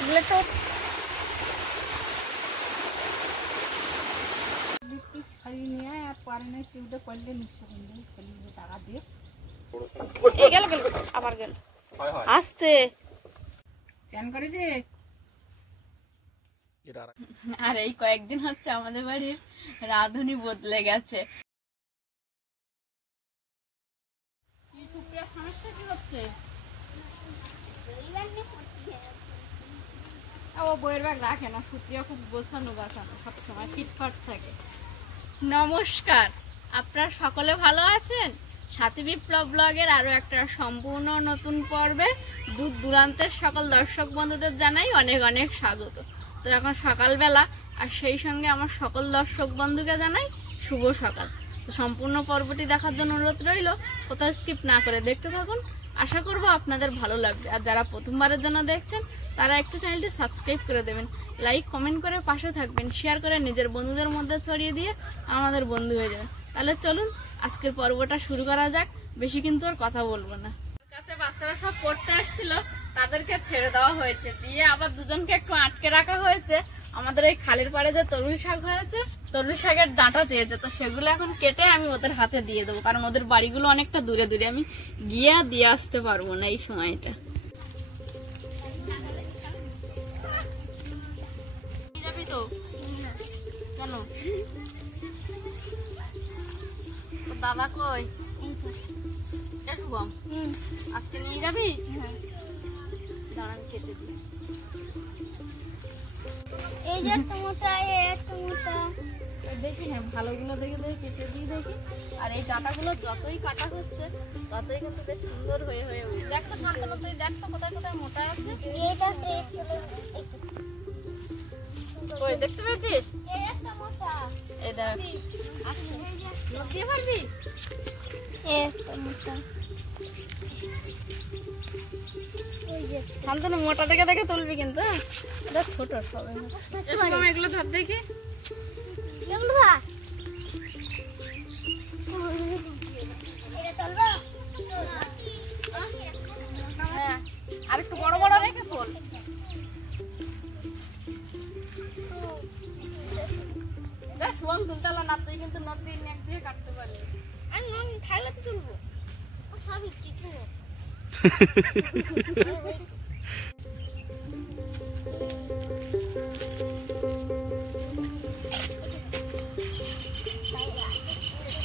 এগুলো তো শাড়ি নিয়ে আর পারে না কেউটা করলে নিশ্চয় ছেলে টাকা দিয়ে গেল গেল আবার গেল আসতে চান করেছে। আর এই কয়েকদিন হচ্ছে আমাদের বাড়ির রাঁধুনি বদলে গেছে। সমস্যা কি হচ্ছে? ও বইয়ের ব্যাগ রাখে না, সুপ্রিয়া খুব গোছানো গাছানো, সবসময় ফিটফাট থাকে। নমস্কার, আপনারা সকলে ভালো আছেন? সাথী বিপ্লব ব্লগের আরো একটা সম্পূর্ণ নতুন পর্বে দূর দূরান্তের সকল দর্শক বন্ধুদের জানাই অনেক অনেক স্বাগত। তো এখন সকালবেলা, আর সেই সঙ্গে আমার সকল দর্শক বন্ধুকে জানাই শুভ সকাল। তো সম্পূর্ণ পর্বটি দেখার জন্য অনুরোধ রইল, কোথাও স্কিপ না করে দেখতে থাকুন। আশা করব আপনাদের ভালো লাগবে। আর যারা প্রথমবারের জন্য দেখছেন তারা একটু চ্যানেলটি সাবস্ক্রাইব করে দেবেন, লাইক কমেন্ট করে পাশে থাকবেন, শেয়ার করে নিজের বন্ধুদের মধ্যে ছড়িয়ে দিয়ে আমাদের বন্ধু হয়ে যাবেন। তাহলে চলুন আজকের পর্বটা শুরু করা যাক। বেশি কিন্তু আর কথা বলবো না। কাছে বাচ্চারা সব পড়তে আসছিল, তাদেরকে ছেড়ে দেওয়া হয়েছে, দিয়ে আবার দুজনকে একটু আটকে রাখা হয়েছে। আমাদের এই খালের পাড়ে যে তরুল শাক হয়েছে, তরুল শাকের ডাঁটা চেয়েছে, তো সেগুলো এখন কেটে আমি ওদের হাতে দিয়ে দেবো, কারণ ওদের বাড়িগুলো অনেকটা দূরে দূরে, আমি গিয়ে দিয়ে আসতে পারবো না এই সময়টা। যাবি তো? কেন? দাদা কই? শুভম আজকে নিয়ে যাবি? দাঁড়ান কেটে দিই। এই যে একটা মোটা, একটা মোটা দেখি, হ্যাঁ ভালোগুলো দেখে দেখে কেটে দিই দেখি। আর এই ডাঁটাগুলো যতই কাটা হচ্ছে ততই কিন্তু বেশ সুন্দর হয়ে হয়ে উঠছে। দেখ তো শান্তনু, তুই দেখ তো কোথায় কোথায় মোটা আছে। ওই দেখতে পেয়েছিস? এই দেখ, নকিয়ে পারবি? শান্তনু মোটা দেখে দেখে তুলবি কিন্তু, এটা ছোট সবাই। এগুলো ধর দেখি, এগুলো ধর। হ্যাঁ, আর একটু বড় বড় রেখে তোল। শুভম তুলতে না, তুই কিন্তু নদীর নেক দিয়ে কাটতে পারলি। আমি খাইলে তো তুলবো সবই ঠিক আছে।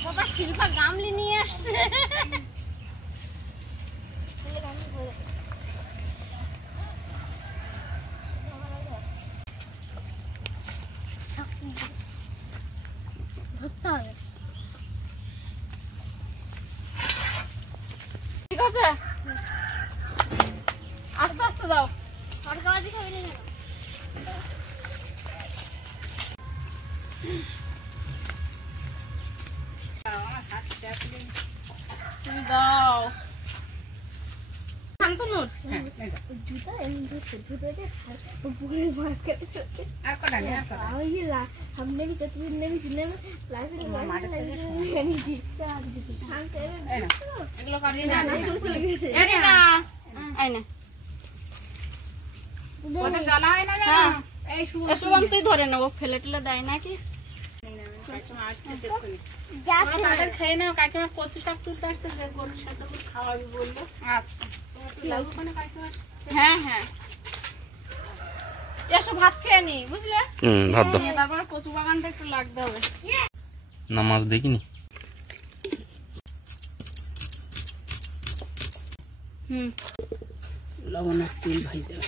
বাবা শিল্পা গামলি নিয়ে আসছে। ধরতে হবে, ঠিক আছে? আস্তে আস্তে যাও। দাও শান্তনু, জুতা এমনি জুতোতে পুকুরের মাছ কেটে আর কটা নেই, আর কটা ওই हमने भी चतुर ने भी जिले में क्लास में मार नहीं जी हम तेरे এগুলো কাটিয়ে না আরে না আই না ওটা জ্বালা হয় না। না এই শুভম তুই ধরে নেব, ফেলে টেলে দেয় নাকি? কাকিমা আসতে দেখুনি, যাচ্ছে খেয়ে নাও। কাকিমা কচু শাক তুলতে আসতে, গরুর সাথে খাওয়াবি বললো। আচ্ছা হ্যাঁ হ্যাঁ, এসো ভাত খেয়ে নি, বুঝলে? ভাত দাও, তারপর কচু বাগানটা একটু লাগতে হবে না। মাছ দেখিনি। লবণ আর তেল ভাই দেবে।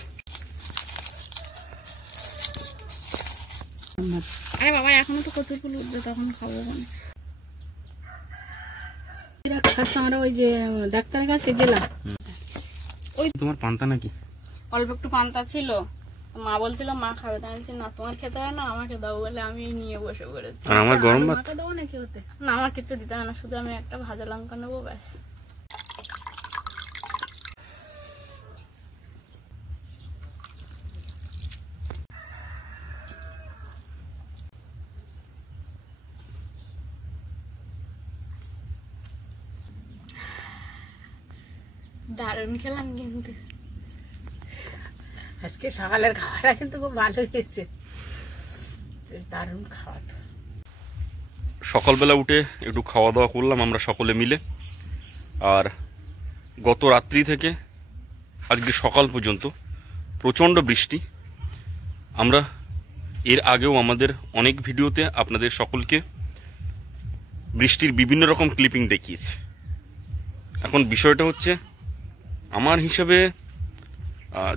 আরে বাবা এখনো তো কচুর ফুল উঠবে, তখন খাবো। আমরা ওই যে ডাক্তারের কাছে গেলাম, ওই তোমার পান্তা নাকি? অল্প একটু পান্তা ছিল, মা বলছিল মা খাবে, তাই বলছি না তোমার খেতে হয় না, আমাকে দাও বলে আমি নিয়ে বসে পড়েছি। আর আমার গরম ভাত মাকে দেবো নাকি হতে? না আমার কিছু দিতে হয় না, শুধু আমি একটা ভাজা লঙ্কা নেবো ব্যাস। দারুণ খেলাম কিন্তু। আজকে সকালের খাওয়াটা কিন্তু খুব ভালো হয়েছে, দারুণ খাওয়া। সকালবেলা উঠে একটু খাওয়া দাওয়া করলাম আমরা সকলে মিলে। আর গত রাত্রি থেকে আজকে সকাল পর্যন্ত প্রচণ্ড বৃষ্টি। আমরা এর আগেও আমাদের অনেক ভিডিওতে আপনাদের সকলকে বৃষ্টির বিভিন্ন রকম ক্লিপিং দেখিয়েছি। এখন বিষয়টা হচ্ছে, আমার হিসাবে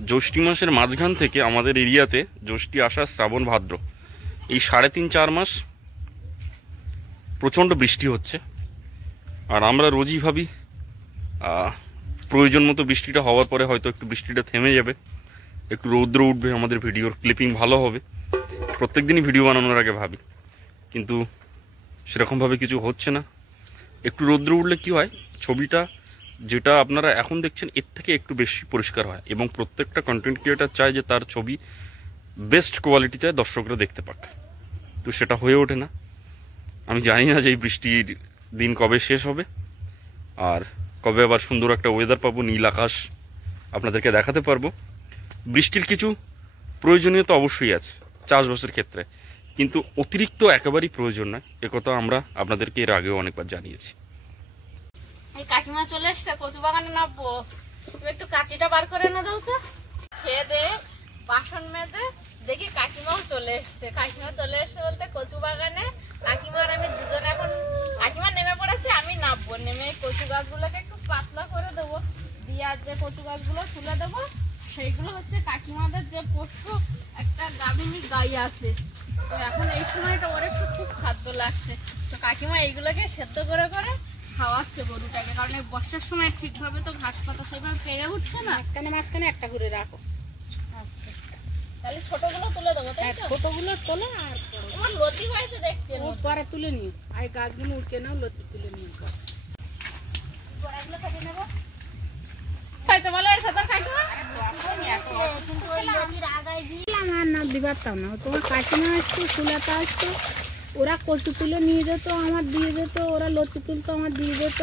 জ্যৈষ্ঠী মাসের মাঝখান থেকে আমাদের এরিয়াতে জ্যৈষ্ঠী, আষাঢ়, শ্রাবণ, ভাদ্র এই 3.5-4 মাস প্রচণ্ড বৃষ্টি হচ্ছে। আর আমরা রোজই ভাবি প্রয়োজন মতো বৃষ্টিটা হওয়ার পরে হয়তো একটু বৃষ্টিটা থেমে যাবে, একটু রৌদ্র উঠবে, আমাদের ভিডিওর ক্লিপিং ভালো হবে, প্রত্যেক দিনই ভিডিও বানানোর আগে ভাবি। কিন্তু সেরকমভাবে কিছু হচ্ছে না। একটু রৌদ্র উঠলে কি হয়, ছবিটা যেটা আপনারা এখন দেখছেন এর থেকে একটু বেশি পরিষ্কার হয়, এবং প্রত্যেকটা কন্টেন্ট ক্রিয়েটার চায় যে তার ছবি বেস্ট কোয়ালিটিতে দর্শকরা দেখতে পাক। তো সেটা হয়ে ওঠে না। আমি জানি না যে এই বৃষ্টির দিন কবে শেষ হবে, আর কবে আবার সুন্দর একটা ওয়েদার পাবো, নীল আকাশ আপনাদেরকে দেখাতে পারবো। বৃষ্টির কিছু প্রয়োজনীয়তা অবশ্যই আছে চাষবাসের ক্ষেত্রে, কিন্তু অতিরিক্ত একেবারেই প্রয়োজন নয়, একথা আমরা আপনাদেরকে এর আগেও অনেকবার জানিয়েছি। এই কাকিমা চলে এসছে, কচু বাগানে নামবো। তুমি একটু কাঁচিটা বার করে এনে দাও তো। খেয়ে দে বাসন মেজে দেখি কাকিমাও চলে এসছে। কাকিমা চলে এসছে বলতে কচু বাগানে কাকিমা আর আমি দুজনে এখন, কাকিমা নেমে পড়েছে, আমি নামবো। নেমে কচু গাছগুলোকে একটু পাতলা করে দেবো, দিয়ে আর যে কচু গাছগুলো তুলে দেবো সেইগুলো হচ্ছে কাকিমাদের যে পোষ্য একটা গাভিনী গাই আছে। তো এখন এই সময়টা ওর একটু খুব খাদ্য লাগছে, তো কাকিমা এইগুলোকে সেদ্ধ করে করে খাওয়াচ্ছে গরুটাকে, কারণ এই বর্ষার সময় ঠিকভাবে তো ঘাস পাতা সেভাবে পেরে উঠছে না। মাঝখানে মাঝখানে একটা করে রাখো। আচ্ছা, তাহলে ছোটগুলো তুলে দেবো, তাই তো? ছোটগুলো তোলো, আর আমার লতি হয়েছে দেখছি, পরে তুলে নিও। আর গাছগুলো উঠে নাও, লতি তুলে নিও। গোড়াগুলো কেটে নেবো। হয়তো বলো এর সাথে কাকিমা আর না দিবার তাও না, তোমার কাকিমা আসতো, সুলাতা আসতো, ওরা কচু তুলে নিয়ে যেত, আমার দিয়ে যেত, ওরা লতি তুলতো, আমার দিয়ে যেত।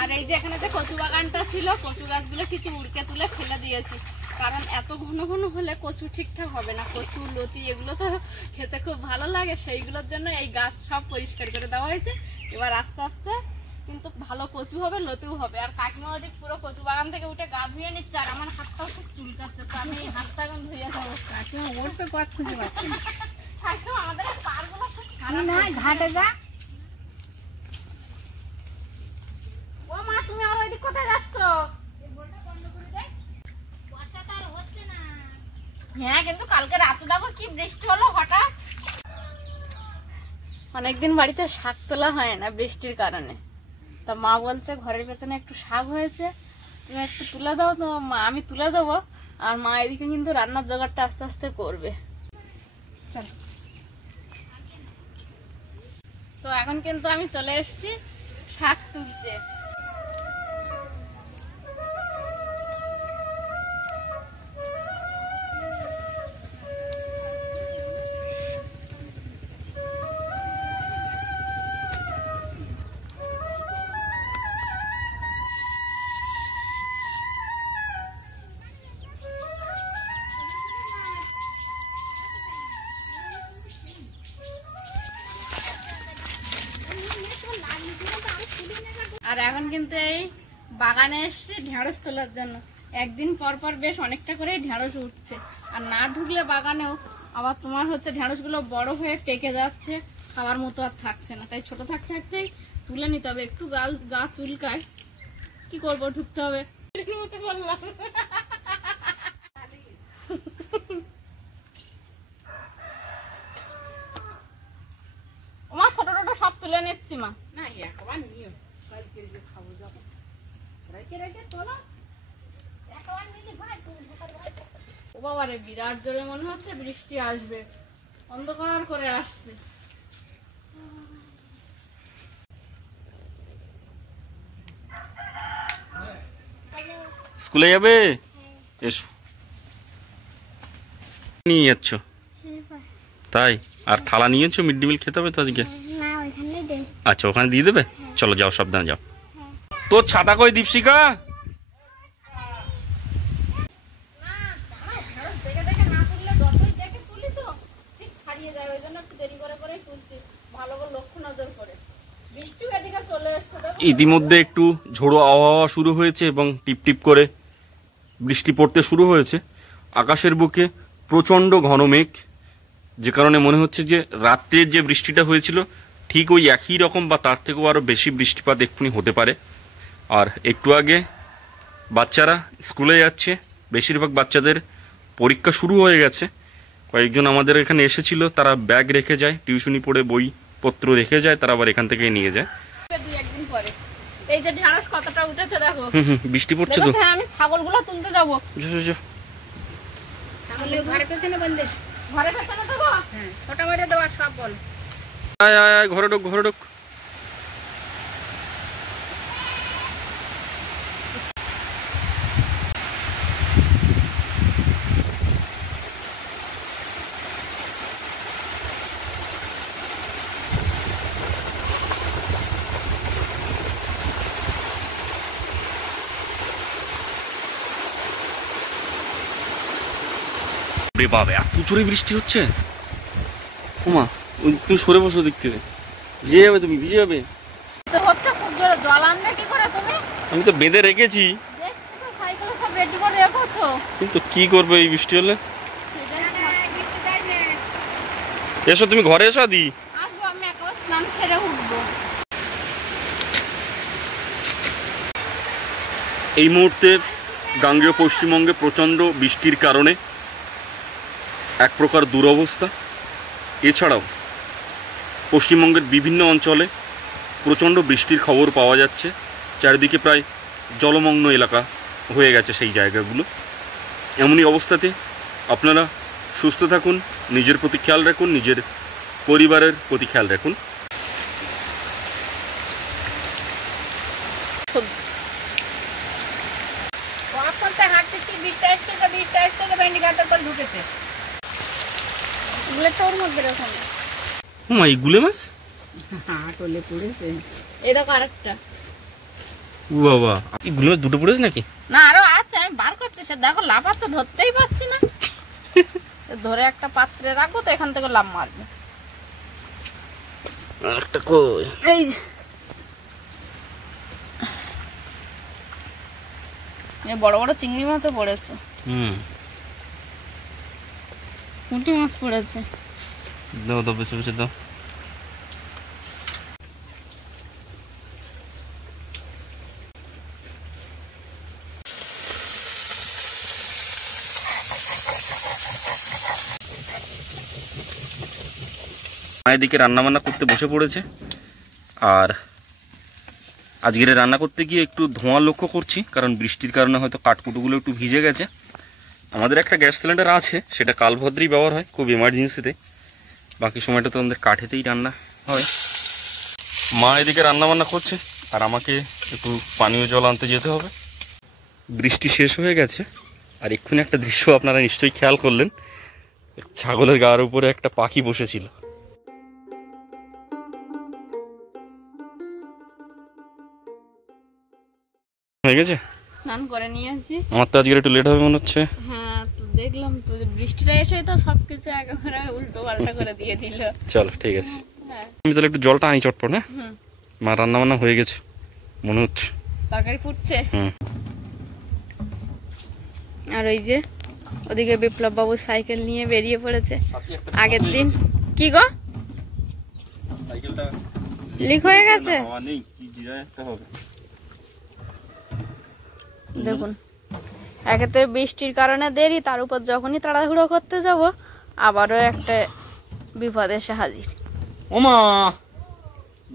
আর এই যে এখানে যে কচু বাগানটা ছিল, কচু গাছগুলো কিছু উড়কে তুলে ফেলে দিয়েছি, কারণ এত ঘন ঘন হলে কচু ঠিকঠাক হবে না। কচু লতি এগুলো তো খেতে খুব ভালো লাগে, সেইগুলোর জন্য এই গাছ সব পরিষ্কার করে দেওয়া হয়েছে। এবার আস্তে আস্তে কিন্তু ভালো কচু হবে, লতিও হবে। আর কাকিমা ওদিক পুরো কচু বাগান থেকে উঠে গা ধুয়ে নিচ্ছে, আর আমার হাতটাও খুব চুলকাচ্ছে, তো আমি এই হাতটা এখন ধুয়ে যাবো। কাকিমা ওর তো গাছ খুঁজে পাচ্ছে না। কাকিমা আমাদের পারগুলো খুব খারাপ। নয়, ঘাটে যা। ও মা, তুমি আর ওইদিক কোথায় যাচ্ছ? হ্যাঁ, কিন্তু কালকে রাতে দেখো কি বৃষ্টি হলো হঠাৎ। অনেকদিন বাড়িতে শাক তোলা হয় না বৃষ্টির কারণে, তা মা বলছে ঘরের পেছনে একটু শাক হয়েছে, তুমি একটু তুলে দাও। তো মা, আমি তুলে দেবো, আর মা এদিকে কিন্তু রান্নার জোগাড়টা আস্তে আস্তে করবে। চল, তো এখন কিন্তু আমি চলে এসেছি শাক তুলতে। আর এখন কিন্তু এই বাগানে এসছি ঢেঁড়স তোলার জন্য। একদিন পর পর বেশ অনেকটা করেই ঢেঁড়স উঠছে, আর না ঢুকলে বাগানেও আবার তোমার হচ্ছে ঢেঁড়সগুলো বড় হয়ে পেকে যাচ্ছে, খাওয়ার মতো আর থাকছে না। তাই ছোট থাকতে থাকতেই তুলে নিতে হবে। একটু গা চুলকায়, কি করবো, ঢুকতে হবে। বললাম মা ছোট ছোট সব তুলে নিচ্ছি মা। না একবার নিও, কালকে যে খাবো যখন রেখে রেখে তোলো, একবার নিলে ভাই ও বাবা রে, বিরাট জোরে মনে হচ্ছে বৃষ্টি আসবে, অন্ধকার করে আসছে। স্কুলে যাবে? এসো। নিয়ে যাচ্ছ? তাই? আর থালা নিয়েছো? মিড ডে মিল খেতে হবে তো আজকে? আচ্ছা, ওখানে দিয়ে দেবে। চলো যাও, সাবধানে যাও। তোর ছাতা কই দীপশিকা? ইতিমধ্যে একটু ঝোড়ো আবহাওয়া শুরু হয়েছে এবং টিপ টিপ করে বৃষ্টি পড়তে শুরু হয়েছে। আকাশের বুকে প্রচণ্ড ঘন মেঘ, যে কারণে মনে হচ্ছে যে রাত্রের যে বৃষ্টিটা হয়েছিল ঠিক ওই একই রকম বা তার থেকেও আরও বেশি বৃষ্টিপাত এক্ষুনি হতে পারে। আর একটু আগে বাচ্চারা স্কুলে যাচ্ছে, বেশিরভাগ বাচ্চাদের পরীক্ষা শুরু হয়ে গেছে। কয়েকজন আমাদের এখানে এসেছিল, তারা ব্যাগ রেখে যায়, টিউশনি পড়ে বইপত্র রেখে যায়, তারা আবার এখান থেকেই নিয়ে যায়। এই যে ঢেঁড়স কতটা উঠেছে দেখো। বৃষ্টি পড়ছে তো, আমি ছাগলগুলো তুলতে যাবো। ঘরের পেছনে বন্ধ, ঘরে পেছনে দেবো। হ্যাঁ ছোট মেরে দেওয়া সব বল। আয় আয় আয়, ঘরে ঢোক, ঘরে ঢোক। বাবা, এত জোরে বৃষ্টি হচ্ছে। ওমা, তুমি সরে বসো, দিক থেকে ভিজে যাবে, তুমি ভিজে যাবে। তো হচ্ছে খুব জোরে, জল আনবে কি করে তুমি? আমি তো বেঁধে রেখেছি, দেখছি তো সাইকেল সব রেডি করে রেখেছো। কিন্তু কি করবে এই বৃষ্টি হলে? এসো, তুমি ঘরে এসো। দি আসবো, আমি একবার স্নান সেরে উঠবো। এই মুহূর্তে গাঙ্গেয় পশ্চিমবঙ্গে প্রচণ্ড বৃষ্টির কারণে এক প্রকার দুরবস্থা। এছাড়াও পশ্চিমবঙ্গের বিভিন্ন অঞ্চলে প্রচণ্ড বৃষ্টির খবর পাওয়া যাচ্ছে। চারিদিকে প্রায় জলমগ্ন এলাকা হয়ে গেছে সেই জায়গাগুলো। এমনই অবস্থাতে আপনারা সুস্থ থাকুন, নিজের প্রতি খেয়াল রাখুন, নিজের পরিবারের প্রতি খেয়াল রাখুন। হাঁটতেছি, বৃষ্টি আসছে তো বৃষ্টি আসছে তো ভেন্ডি গাছের তল ঢুকেছে। এগুলো তোর মধ্যে রেখো না। মা, এই গুলে মাছ? হ্যাঁ টলে পড়েছে। এই দেখো আরেকটা। ও বাবা, এই গুলে মাছ দুটো পড়েছে নাকি? না আরো আছে, আমি বার করছি। সে দেখো লাফাচ্ছে, ধরতেই পারছি না। ধরে একটা পাত্রে রাখবো তো এখান থেকে লাফ মারবে। একটা কই? এই বড় বড় চিংড়ি মাছও পড়েছে, পুঁটি মাছ পড়েছে। দাও দাও, বেশি বেশি দাও। এদিকে রান্নাবান্না করতে বসে পড়েছে। আর আজকের রান্না করতে গিয়ে একটু ধোঁয়া লক্ষ্য করছি, কারণ বৃষ্টির কারণে হয়তো কাঠকুটোগুলো একটু ভিজে গেছে। আমাদের একটা গ্যাস সিলিন্ডার আছে, সেটা কালভদ্রেই ব্যবহার হয়, খুব এমার্জেন্সিতে। বাকি সময়টা তো আমাদের কাঠেতেই রান্না হয়। মা এদিকে রান্নাবান্না করছে, আর আমাকে একটু পানীয় জল আনতে যেতে হবে। বৃষ্টি শেষ হয়ে গেছে, আর এক্ষুনি একটা দৃশ্য আপনারা নিশ্চয়ই খেয়াল করলেন, ছাগলের গায়ের উপরে একটা পাখি বসেছিল। হয়ে গেছে, স্নান করে নিয়েছি। আমার তো আজকে একটু লেট হবে মনে হচ্ছে। হ্যাঁ, তো দেখলাম তো বৃষ্টিটা এসে তো সবকিছু একেবারে উল্টো পাল্টা করে দিয়ে দিল। চলো ঠিক আছে, হ্যাঁ, আমি তাহলে একটু জলটা আনি চটপট। হ্যাঁ, মা রান্না বান্না হয়ে গেছে। মনে হচ্ছে। তরকারি ফুটছে। হুম। আর ওই যে ওদিকে বিপ্লব বাবু সাইকেল নিয়ে বেরিয়ে পড়েছে। আগের দিন কি গো সাইকেলটা লিক হয়ে গেছে। হাওয়া নেই, কি বিরাট একটা হবে। দেখুন, একেতে বৃষ্টির কারণে দেরি, তার উপর যখনই তাড়াহুড়ো করতে যাব আবারও একটা বিপদ এসে হাজির। ওমা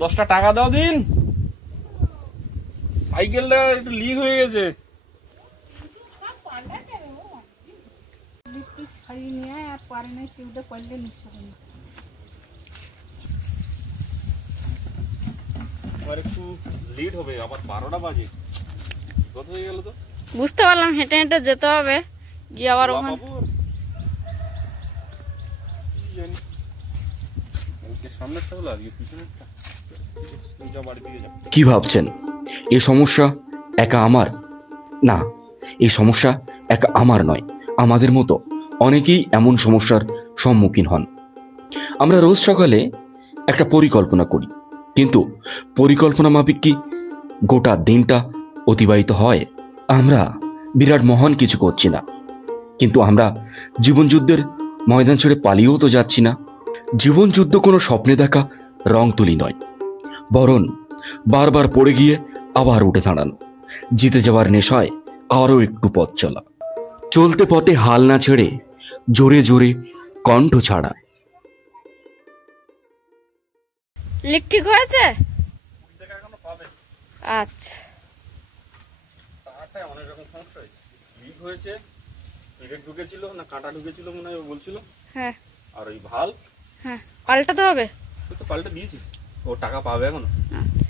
10টা টাকা দাও দিন, সাইকেলটা একটু লিক হয়ে গেছে। ছাড়িয়ে নিয়ে আর পারে না, টিউবটা পড়লে নিশ্চয় আর একটু লেট হবে, আবার 12টা বাজে। কত হয়ে গেল তো? বুঝতে পারলাম হেঁটে হেঁটে যেতে হবে, গিয়ে আবার ওখানে সামনেরটা হলো আজকে পিছনেরটা। কি ভাবছেন এই সমস্যা একা আমার? না, এই সমস্যা একা আমার নয়, আমাদের মতো অনেকেই এমন সমস্যার সম্মুখীন হন। আমরা রোজ সকালে একটা পরিকল্পনা করি, কিন্তু পরিকল্পনা মাফিক কি গোটা দিনটা অতিবাহিত হয়? আমরা বিরাট মহান কিছু করছি না, কিন্তু আমরা জীবনযুদ্ধের ময়দান ছেড়ে পালিয়েও তো যাচ্ছি না। জীবনযুদ্ধ কোনো স্বপ্নে দেখা রং তুলি নয়, বরং বারবার পড়ে গিয়ে আবার উঠে দাঁড়ানো, জিতে যাওয়ার নেশায় আরও একটু পথ চলা, চলতে পথে হাল না ছেড়ে জোরে জোরে কণ্ঠ ছাড়া। লিক ঠিক হয়েছে? আচ্ছা, তারটায় অনেক রকম সমস্যা হয়েছে। লিক হয়েছে, পেরেক ঢুকেছিল না কাঁটা ঢুকেছিল মনে হয়, বলছিল। হ্যাঁ আর ওই ভাল হ্যাঁ পাল্টাতে হবে। তো পাল্টে দিয়েছি, ও টাকা পাবে এখনো। আচ্ছা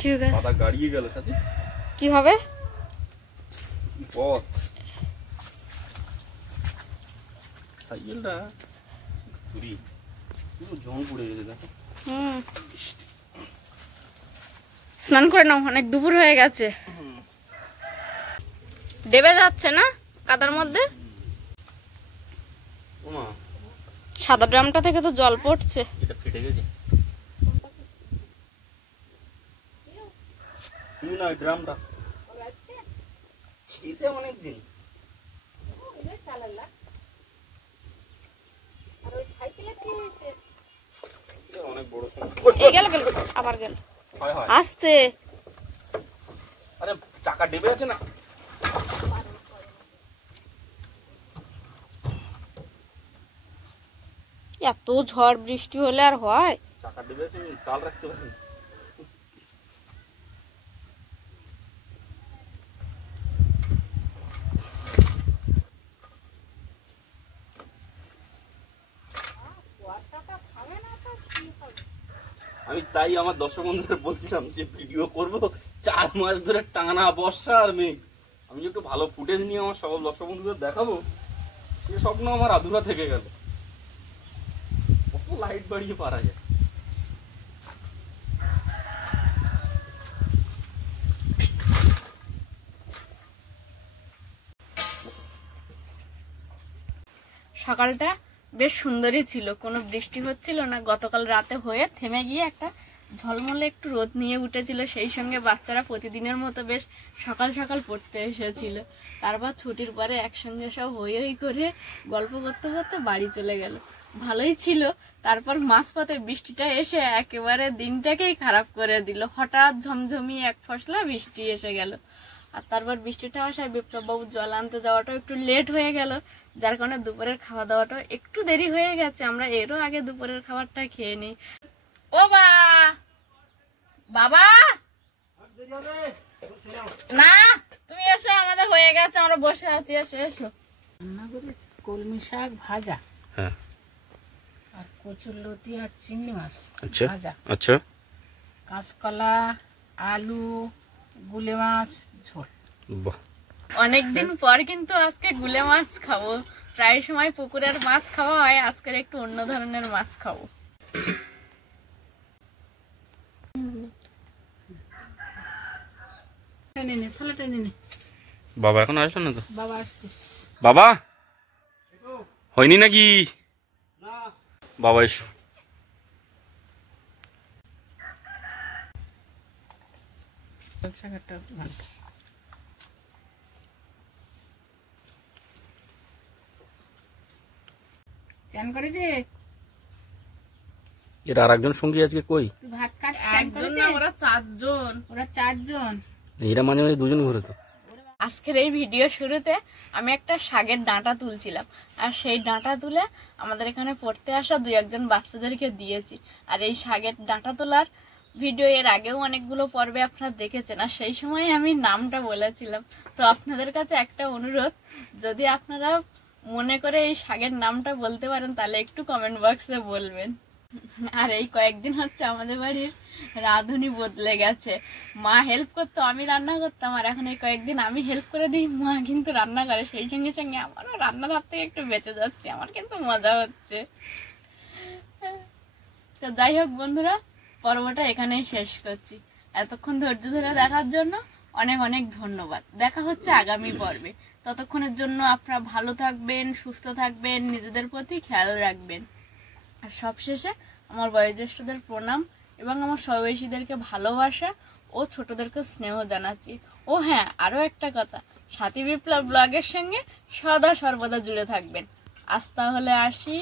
ঠিক আছে। দাদা গাড়িয়ে গেল সাথে, কি হবে? পথ সাইকেলটা ঘুরি পুরো জং পড়ে গেছে দেখো। স্নান করে নাও, অনেক দুপুর হয়ে গেছে। ডেবে যাচ্ছে না কাদার মধ্যে? ওমা সাদা ড্রামটা থেকে তো জল পড়ছে। এটা ফেটে গেছে। না ড্রামটা খেয়েছে অনেকদিন। অনেক বড় এই গেল গেল আবার গেল, আস্তে। আরে চাকা ডেবে আছে না। এত ঝড় বৃষ্টি হলে আর হয়? চাকা ডেবে আছে, তাল রাখতে পারি। আমি তাই আমার দর্শক বন্ধুদের বলছিলাম যে ভিডিও করব 4 মাস ধরে টানা বর্ষা আর মেঘ, আমি একটু ভালো ফুটেজ নিয়ে আমার সকল দর্শক বন্ধুদের দেখাবো, সে স্বপ্ন আমার আধুরা থেকে গেল। কত লাইট বাড়িয়ে পারা যায়। সকালটা বেশ সুন্দরই ছিল, কোনো বৃষ্টি হচ্ছিল না। গতকাল রাতে হয়ে থেমে গিয়ে একটা ঝলমলে একটু রোদ নিয়ে উঠেছিল, সেই সঙ্গে বাচ্চারা প্রতিদিনের মতো বেশ সকাল সকাল পড়তে এসেছিল। তারপর ছুটির পরে একসঙ্গে সব হই হই করে গল্প করতে করতে বাড়ি চলে গেল, ভালোই ছিল। তারপর মাঝপথে বৃষ্টিটা এসে একেবারে দিনটাকেই খারাপ করে দিল। হঠাৎ ঝমঝমি এক ফসলা বৃষ্টি এসে গেল, আর তারপর বৃষ্টিটা আসায় বিপ্লববাবুর জল আনতে যাওয়াটাও একটু লেট হয়ে গেল, যার কারণে দুপুরের খাওয়া দাওয়াটাও একটু দেরি হয়ে গেছে। আমরা এরও আগে দুপুরের খাবারটা খেয়ে নিই। ও বাবা, না তুমি এসো, আমাদের হয়ে গেছে, আমরা বসে আছি, এসো এসো। রান্না করেছি কলমি শাক ভাজা, হ্যাঁ, আর কচুরলতি আর চিংড়ি মাছ আচ্ছা ভাজা, আচ্ছা, কাঁচকলা, আলু, গুলে মাছ ঝোল। বাহ, অনেকদিন পর কিন্তু আজকে গুলে মাছ খাবো। প্রায় সময় পুকুরের মাছ খাওয়া হয়, আজকের একটু অন্য ধরনের মাছ খাবো। বাবা এখন আসলো না তো? বাবা আসছিস? বাবা হয়নি নাকি? বাবা এসো। শাকেরটা ভালো। চান করেছে? এর আর একজন সঙ্গী আজকে কই? তুই ভাত কাট, চান করেছে? ওরা 4 জন। ওরা 4 জন। এরা মাঝে মাঝে দুজন ঘুরে তো। আজকের এই ভিডিও শুরুতে আমি একটা শাকের ডাঁটা তুলছিলাম, আর সেই ডাঁটা তুলে আমাদের এখানে পড়তে আসা 2-1 বাচ্চাদেরকে দিয়েছি। আর এই শাকের ডাঁটা তোলার ভিডিও এর আগেও অনেকগুলো পর্বে আপনারা দেখেছেন, আর সেই সময় আমি নামটা বলেছিলাম। তো আপনাদের কাছে একটা অনুরোধ, যদি আপনারা মনে করে এই শাকের নামটা বলতে পারেন তাহলে একটু কমেন্ট বক্সে বলবেন। আর এই কয়েকদিন হচ্ছে আমাদের বাড়ির রাঁধুনি বদলে গেছে। মা হেল্প করতো, আমি রান্না করতাম, আর এখন এই কয়েকদিন আমি হেল্প করে দিই, মা কিন্তু রান্না করে। সেই সঙ্গে সঙ্গে আমারও রান্নার হাত থেকে একটু বেঁচে যাচ্ছে, আমার কিন্তু মজা হচ্ছে। তো যাই হোক বন্ধুরা, পর্বটা এখানেই শেষ করছি। এতক্ষণ ধৈর্য ধরে দেখার জন্য অনেক অনেক ধন্যবাদ। দেখা হচ্ছে আগামী পর্বে। ততক্ষণের জন্য আপনারা ভালো থাকবেন, সুস্থ থাকবেন, নিজেদের প্রতি খেয়াল রাখবেন। আর সবশেষে আমার বয়োজ্যেষ্ঠদের প্রণাম এবং আমার সববয়সীদেরকে ভালোবাসা ও ছোটদেরকে স্নেহ জানাচ্ছি। ও হ্যাঁ, আরও একটা কথা, সাথী বিপ্লব ব্লগের সঙ্গে সদা সর্বদা জুড়ে থাকবেন। আজ তাহলে আসি।